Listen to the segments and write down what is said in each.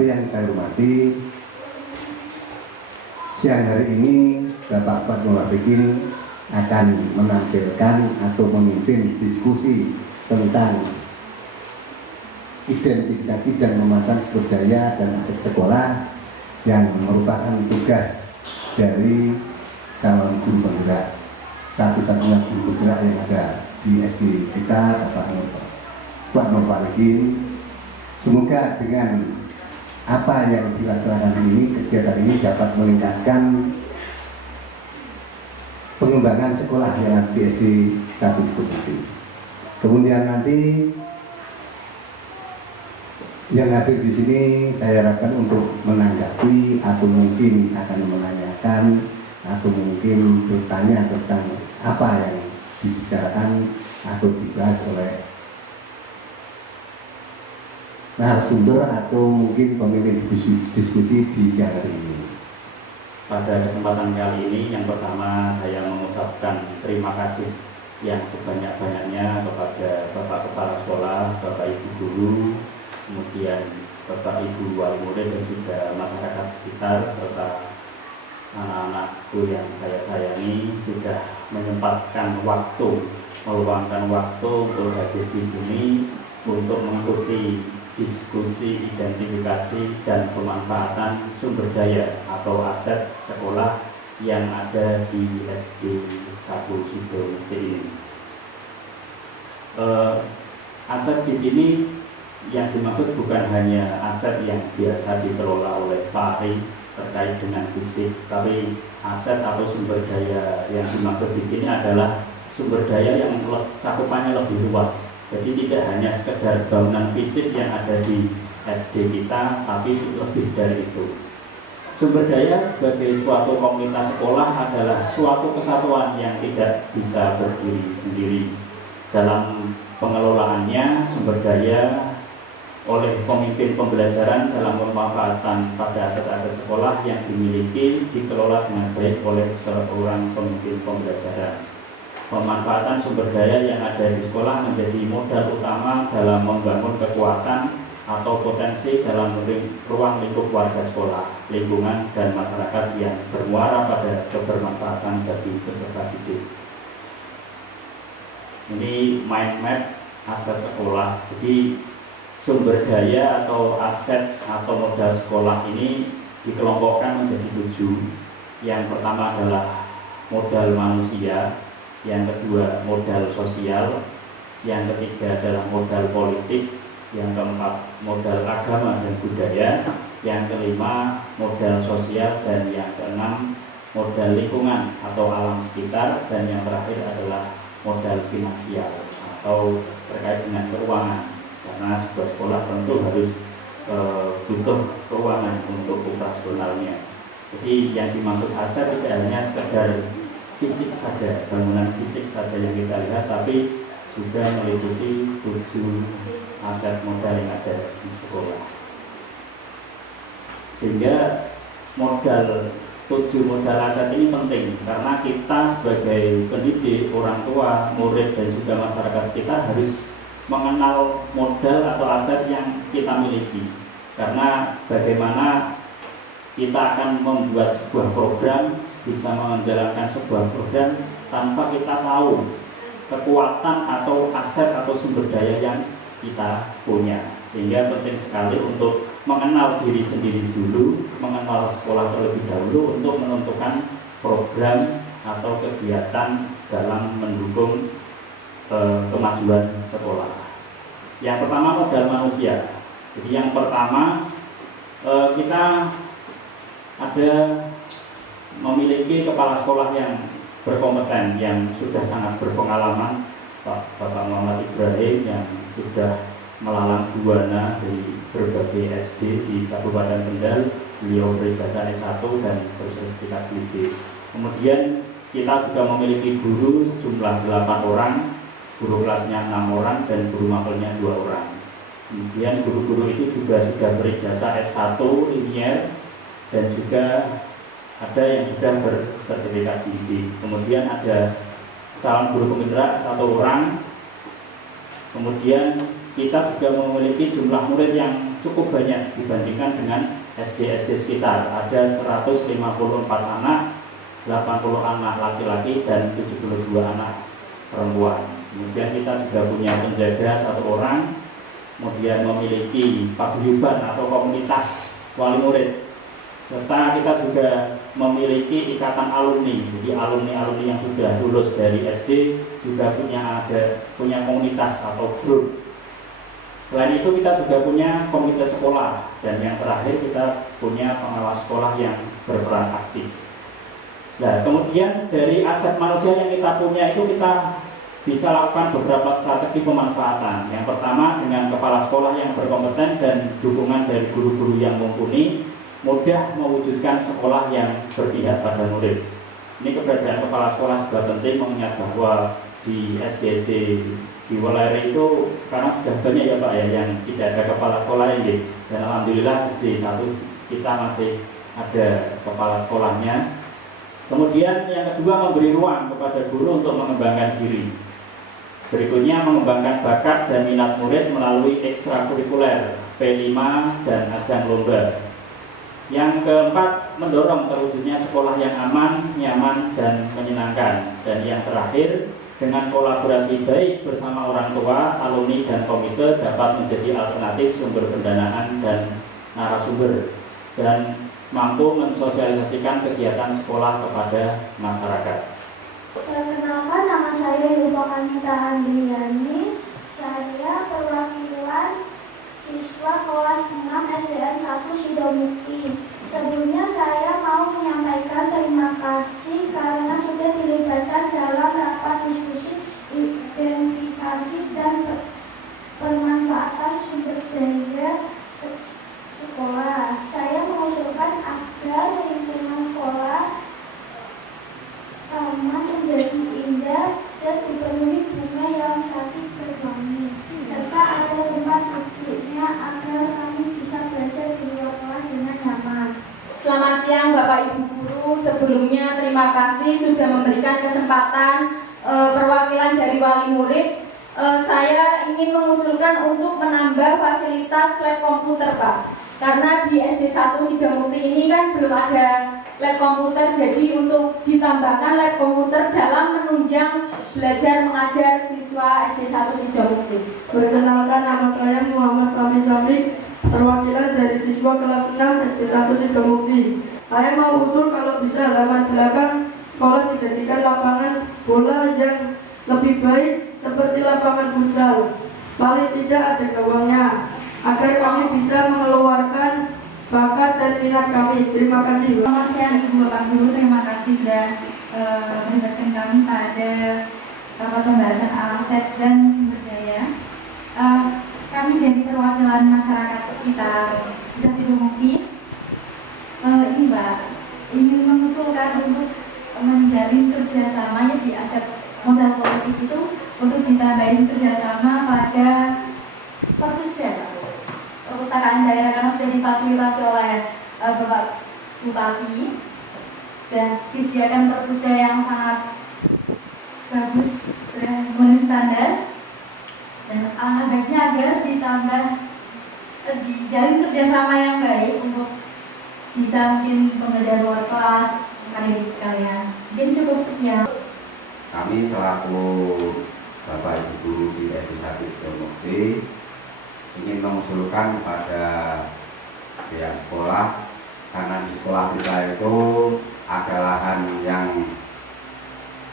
Tapi yang saya hormati, siang hari ini Bapak Fatmul Wafikin akan menampilkan atau memimpin diskusi tentang identifikasi dan pemetaan sumber daya dan aset sekolah yang merupakan tugas dari calon guru penggerak, satu-satunya guru penggerak yang ada di SD kita, Bapak Fatmul Wafikin. Semoga dengan apa yang dilaksanakan ini, kegiatan ini dapat meningkatkan pengembangan sekolah yang ada di SD 1 Sukabumi. Kemudian nanti yang hadir di sini saya harapkan untuk menanggapi atau mungkin akan menanyakan atau mungkin bertanya tentang apa yang dibicarakan atau dibahas oleh narasumber atau mungkin pemimpin diskusi di siang hari ini. Pada kesempatan kali ini, yang pertama saya mengucapkan terima kasih yang sebanyak-banyaknya kepada Bapak Kepala Sekolah, Bapak Ibu Guru, kemudian Bapak Ibu Wali Murid dan juga masyarakat sekitar serta anak-anakku yang saya sayangi sudah menyempatkan waktu, meluangkan waktu untuk hadir di sini untuk mengikuti diskusi identifikasi dan pemanfaatan sumber daya atau aset sekolah yang ada di SD 1 Sidomulyo ini. Aset di sini yang dimaksud bukan hanya aset yang biasa dikelola oleh Pak Ari terkait dengan fisik, tapi aset atau sumber daya yang dimaksud di sini adalah sumber daya yang cakupannya lebih luas. Jadi tidak hanya sekedar bangunan fisik yang ada di SD kita, tapi lebih dari itu. Sumber daya sebagai suatu komunitas sekolah adalah suatu kesatuan yang tidak bisa berdiri sendiri. Dalam pengelolaannya, sumber daya oleh pemimpin pembelajaran dalam pemanfaatan pada aset-aset sekolah yang dimiliki dikelola dengan baik oleh seorang pemimpin pembelajaran. Pemanfaatan sumber daya yang ada di sekolah menjadi modal utama dalam membangun kekuatan atau potensi dalam ruang lingkup warga sekolah, lingkungan, dan masyarakat yang bermuara pada kebermanfaatan bagi peserta didik. Ini mind map aset sekolah. Jadi sumber daya atau aset atau modal sekolah ini dikelompokkan menjadi 7. Yang pertama adalah modal manusia, yang kedua modal sosial, yang ketiga adalah modal politik, yang keempat modal agama dan budaya, yang kelima modal sosial, dan yang keenam modal lingkungan atau alam sekitar, dan yang terakhir adalah modal finansial atau terkait dengan keuangan, karena sebuah sekolah tentu harus butuh keuangan untuk operasionalnya. Jadi yang dimaksud aset tidak hanya sekedar fisik saja, bangunan fisik saja yang kita lihat, tapi juga meliputi 7 aset modal yang ada di sekolah. Sehingga modal 7 modal aset ini penting karena kita sebagai pendidik, orang tua, murid, dan juga masyarakat sekitar harus mengenal modal atau aset yang kita miliki. Karena bagaimana kita akan membuat sebuah program, bisa menjalankan sebuah program tanpa kita tahu kekuatan atau aset atau sumber daya yang kita punya. Sehingga penting sekali untuk mengenal diri sendiri dulu, mengenal sekolah terlebih dahulu untuk menentukan program atau kegiatan dalam mendukung kemajuan sekolah. Yang pertama modal manusia. Jadi yang pertama kita ada memiliki kepala sekolah yang berkompeten, yang sudah sangat berpengalaman, Bapak Muhammad Ibrahim, yang sudah melalang buana di berbagai SD di Kabupaten Kendal. Beliau berijazah S1 dan bersertifikat BD. Kemudian kita juga memiliki guru sejumlah 8 orang, guru kelasnya 6 orang, dan guru mapelnya 2 orang. Kemudian guru-guru itu juga sudah berijazah S1 linier, dan juga ada yang sudah bersertifikat BD. Kemudian ada calon guru penggerak 1 orang, Kemudian kita juga memiliki jumlah murid yang cukup banyak dibandingkan dengan SD-SD sekitar. Ada 154 anak, 80 anak laki-laki dan 72 anak perempuan. Kemudian kita juga punya penjaga 1 orang, kemudian memiliki paguyuban atau komunitas wali murid, serta kita juga memiliki ikatan alumni. Jadi alumni-alumni yang sudah lulus dari SD juga punya komunitas atau grup. Selain itu kita juga punya komunitas sekolah, dan yang terakhir kita punya pengawas sekolah yang berperan aktif. Nah, kemudian dari aset manusia yang kita punya itu kita bisa lakukan beberapa strategi pemanfaatan. Yang pertama, dengan kepala sekolah yang berkompeten dan dukungan dari guru-guru yang mumpuni, mudah mewujudkan sekolah yang berpihak pada murid. Ini keberadaan kepala sekolah juga penting, mengingat bahwa di SD-SD di wilayah itu sekarang sudah banyak ya Pak ya yang tidak ada kepala sekolah ini, dan alhamdulillah SD 1 kita masih ada kepala sekolahnya. Kemudian yang kedua, memberi ruang kepada guru untuk mengembangkan diri. Berikutnya, mengembangkan bakat dan minat murid melalui ekstrakurikuler, P5 dan ajang lomba. Yang keempat, mendorong terwujudnya sekolah yang aman, nyaman, dan menyenangkan. Dan yang terakhir, dengan kolaborasi baik bersama orang tua, alumni, dan komite dapat menjadi alternatif sumber pendanaan dan narasumber, dan mampu mensosialisasikan kegiatan sekolah kepada masyarakat. Perkenalkan, nama saya Yuba Kanita Andriani. Saya perwakilan siswa kelas 6 SDN 1 Sidomukti. Sebelumnya saya mau menyampaikan terima kasih karena sudah dilibatkan dalam rapat diskusi identifikasi dan pemanfaatan sumber daya sekolah. Saya mengusulkan agar lingkungan sekolah taman menjadi indah dan dipenuhi bunga yang cantik berwangi, serta ada tempat duduknya agar kami bisa belajar di luar kelas dengan nyaman. Selamat siang Bapak Ibu Guru. Sebelumnya terima kasih sudah memberikan kesempatan perwakilan dari wali murid. Saya ingin mengusulkan untuk menambah fasilitas lab komputer Pak, karena di SD 1 Sidomukti ini kan belum ada lab komputer, jadi untuk ditambahkan lab komputer dalam menunjang belajar mengajar siswa SD 1 Sidomukti. Perkenalkan, nama saya Muhammad Fahmi Syafiq, perwakilan dari siswa kelas 6 SD 1 Sidomukti. Saya mau usul kalau bisa halaman belakang sekolah dijadikan lapangan bola yang lebih baik seperti lapangan futsal. Paling tidak ada gawangnya, agar kami bisa mengeluarkan bakat dan minat kami. Terima kasih. Selamat siang Ibu Bapak Guru, terima kasih sudah melibatkan kami pada rapat pembahasan aset dan sumber daya. Kami dari perwakilan masyarakat sekitar Desa Sidomukti ini Mbak, ingin mengusulkan untuk menjalin kerjasama di aset modal politik itu untuk ditambahin kerjasama pada perpustakaan daerah, karena sudah difasilitasi oleh Bapak Bupati, sudah disediakan perpustakaan yang sangat bagus, sudah memenuhi standar, dan alangkah baiknya agar ditambah dijalin kerjasama yang baik untuk bisa mungkin pembelajaran luar kelas, adik sekalian. Mungkin cukup sekian. Kami selaku Bapak Ibu Guru di SD 1 Sidomukti ingin mengusulkan pada pihak sekolah, karena di sekolah kita itu ada lahan yang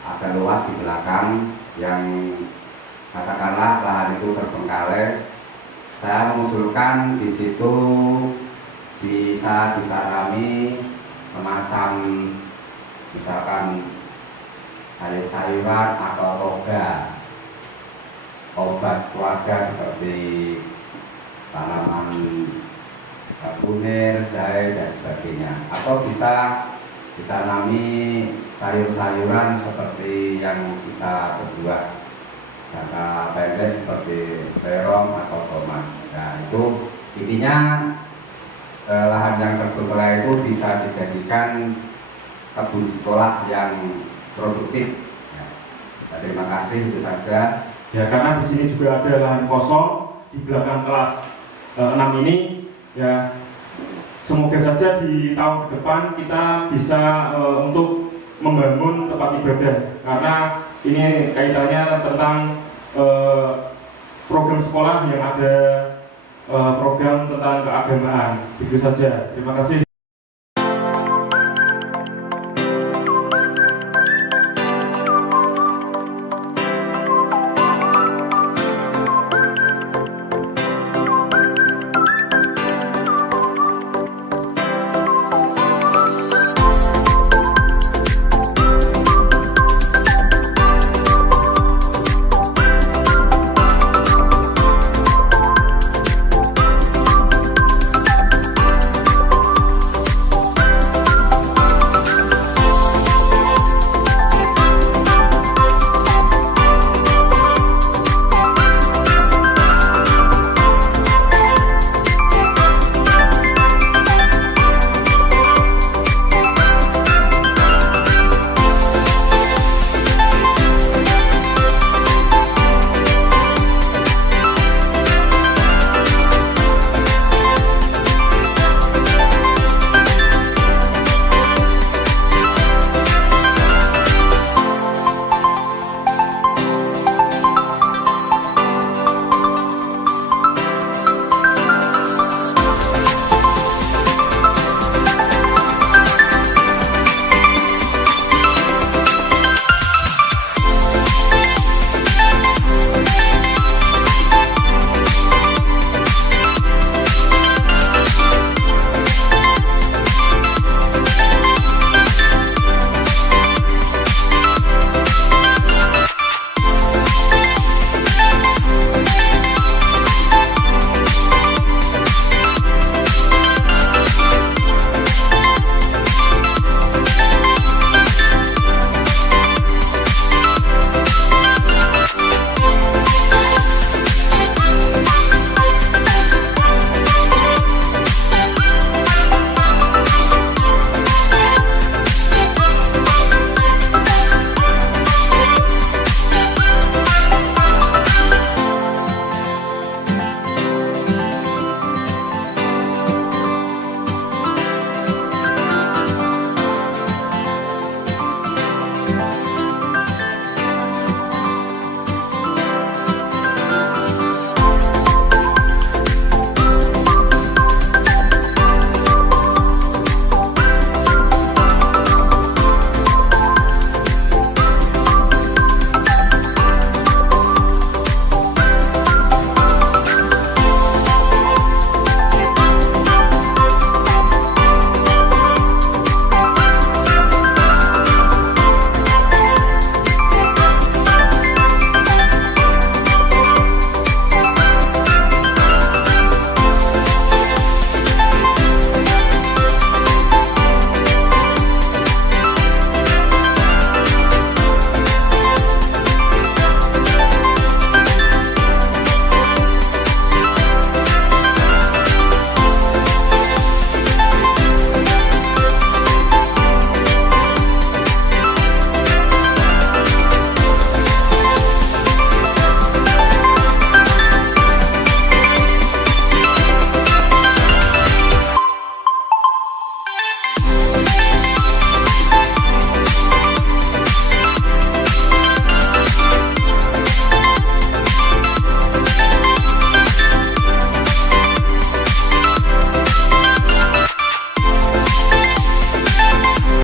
agak luas di belakang, yang katakanlah lahan itu terbengkalai. Saya mengusulkan di situ bisa ditanami semacam misalkan sayur-sayuran atau obat keluarga seperti tanaman kunir, jahe, dan sebagainya. Atau bisa ditanami sayur-sayuran seperti yang bisa berbuah jangka pendek seperti terong atau tomat. Nah itu intinya lahan yang terbengkalai itu bisa dijadikan kebun sekolah yang produktif. Ya. Terima kasih, itu saja. Ya, karena di sini juga ada lahan kosong di belakang kelas 6 ini. Ya, semoga saja di tahun ke depan kita bisa untuk membangun tempat ibadah, karena ini kaitannya tentang program sekolah yang ada program tentang keagamaan. Begitu saja. Terima kasih.